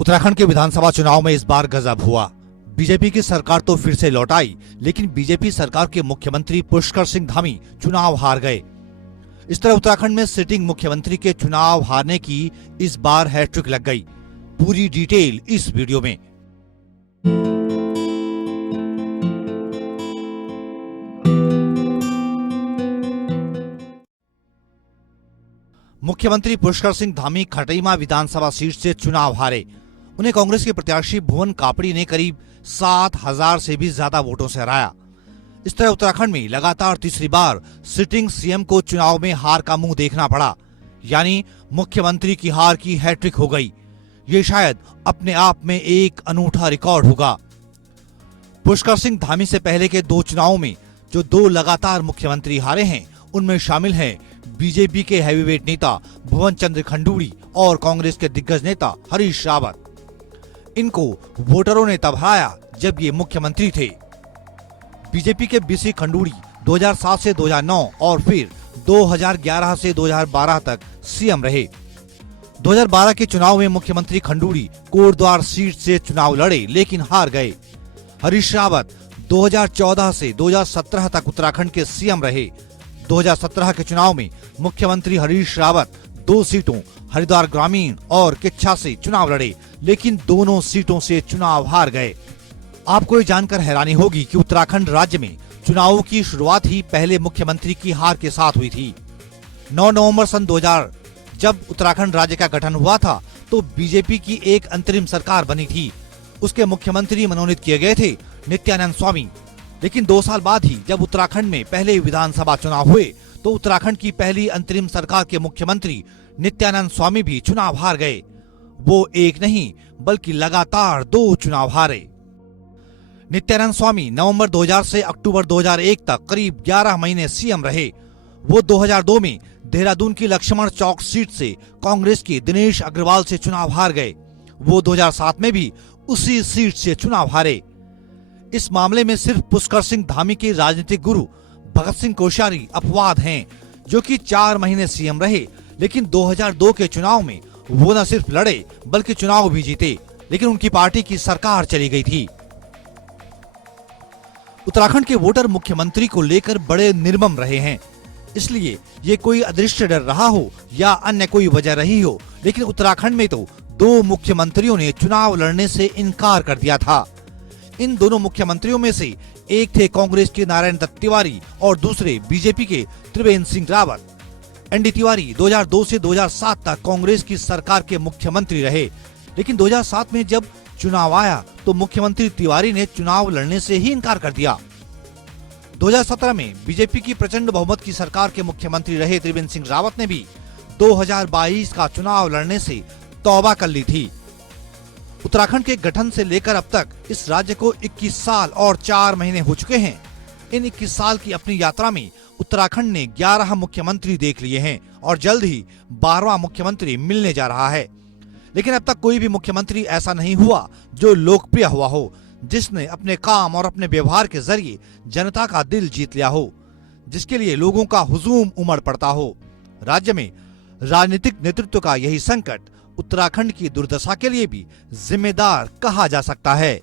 उत्तराखंड के विधानसभा चुनाव में इस बार गजब हुआ। बीजेपी की सरकार तो फिर से लौट आई, लेकिन बीजेपी सरकार के मुख्यमंत्री पुष्कर सिंह धामी चुनाव हार गए। इस तरह उत्तराखंड में सिटिंग मुख्यमंत्री के चुनाव हारने की इस बार हैट्रिक लग गई। पूरी डिटेल इस वीडियो में। मुख्यमंत्री पुष्कर सिंह धामी खटीमा विधानसभा सीट से चुनाव हारे। उन्हें कांग्रेस के प्रत्याशी भुवन कापड़ी ने करीब 7,000 से भी ज्यादा वोटों से हराया। इस तरह उत्तराखंड में लगातार तीसरी बार सिटिंग सीएम को चुनाव में हार का मुंह देखना पड़ा, यानी मुख्यमंत्री की हार की हैट्रिक हो गई। ये शायद अपने आप में एक अनूठा रिकॉर्ड होगा। पुष्कर सिंह धामी से पहले के 2 चुनावों में जो 2 लगातार मुख्यमंत्री हारे हैं, उनमें शामिल हैं बीजेपी के हैवीवेट नेता भुवन चंद्र खंडूड़ी और कांग्रेस के दिग्गज नेता हरीश रावत। इनको वोटरों ने तब हराया जब ये मुख्यमंत्री थे। बीजेपी के बीसी खंडूड़ी 2007 से 2009 और फिर 2011 से 2012 तक सीएम रहे। 2012 के चुनाव में मुख्यमंत्री खंडूड़ी कोटद्वार सीट से चुनाव लड़े, लेकिन हार गए। हरीश रावत 2014 से 2017 तक उत्तराखंड के सीएम रहे। 2017 के चुनाव में मुख्यमंत्री हरीश रावत 2 सीटों हरिद्वार ग्रामीण और किच्छा से चुनाव लड़े, लेकिन दोनों सीटों से चुनाव हार गए। आपको ये जानकर हैरानी होगी कि उत्तराखंड राज्य में चुनावों की शुरुआत ही पहले मुख्यमंत्री की हार के साथ हुई थी। 9 नवंबर सन 2000 जब उत्तराखंड राज्य का गठन हुआ था, तो बीजेपी की एक अंतरिम सरकार बनी थी। उसके मुख्यमंत्री मनोनीत किए गए थे नित्यानंद स्वामी। लेकिन 2 साल बाद ही जब उत्तराखंड में पहले विधानसभा चुनाव हुए, तो उत्तराखंड की पहली अंतरिम सरकार के मुख्यमंत्री नित्यानंद स्वामी भी चुनाव हार गए। वो एक नहीं बल्कि लगातार 2 चुनाव हारे। नित्यानंद स्वामी नवंबर 2000 से अक्टूबर 2001 तक करीब 11 महीने सीएम रहे। वो 2002 में देहरादून की लक्ष्मण चौक सीट से कांग्रेस के दिनेश अग्रवाल से चुनाव हार गए। वो 2007 में भी उसी सीट से चुनाव हारे। इस मामले में सिर्फ पुष्कर सिंह धामी के राजनीतिक गुरु भगत सिंह कोश्यारी अपवाद हैं, जो कि 4 महीने सीएम रहे, लेकिन 2002 के चुनाव में वो न सिर्फ लड़े बल्कि चुनाव भी जीते, लेकिन उनकी पार्टी की सरकार चली गई थी। उत्तराखंड के वोटर मुख्यमंत्री को लेकर बड़े निर्मम रहे हैं, इसलिए ये कोई अदृश्य डर रहा हो या अन्य कोई वजह रही हो, लेकिन उत्तराखंड में तो 2 मुख्यमंत्रियों ने चुनाव लड़ने से इनकार कर दिया था। इन दोनों मुख्यमंत्रियों में से एक थे कांग्रेस के नारायण दत्त तिवारी और दूसरे बीजेपी के त्रिवेंद्र सिंह रावत। एनडी तिवारी 2002 से 2007 तक कांग्रेस की सरकार के मुख्यमंत्री रहे, लेकिन 2007 में जब चुनाव आया तो मुख्यमंत्री तिवारी ने चुनाव लड़ने से ही इनकार कर दिया। 2017 में बीजेपी की प्रचंड बहुमत की सरकार के मुख्यमंत्री रहे त्रिवेंद्र सिंह रावत ने भी 2022 का चुनाव लड़ने से तौबा कर ली थी। उत्तराखंड के गठन से लेकर अब तक इस राज्य को 21 साल और 4 महीने हो चुके हैं। इन 21 साल की अपनी यात्रा में उत्तराखंड ने 11 मुख्यमंत्री देख लिए हैं और जल्द ही 12वां मुख्यमंत्री मिलने जा रहा है। लेकिन अब तक कोई भी मुख्यमंत्री ऐसा नहीं हुआ जो लोकप्रिय हुआ हो, जिसने अपने काम और अपने व्यवहार के जरिए जनता का दिल जीत लिया हो, जिसके लिए लोगों का हुजूम उमड़ पड़ता हो। राज्य में राजनीतिक नेतृत्व का यही संकट उत्तराखंड की दुर्दशा के लिए भी जिम्मेदार कहा जा सकता है।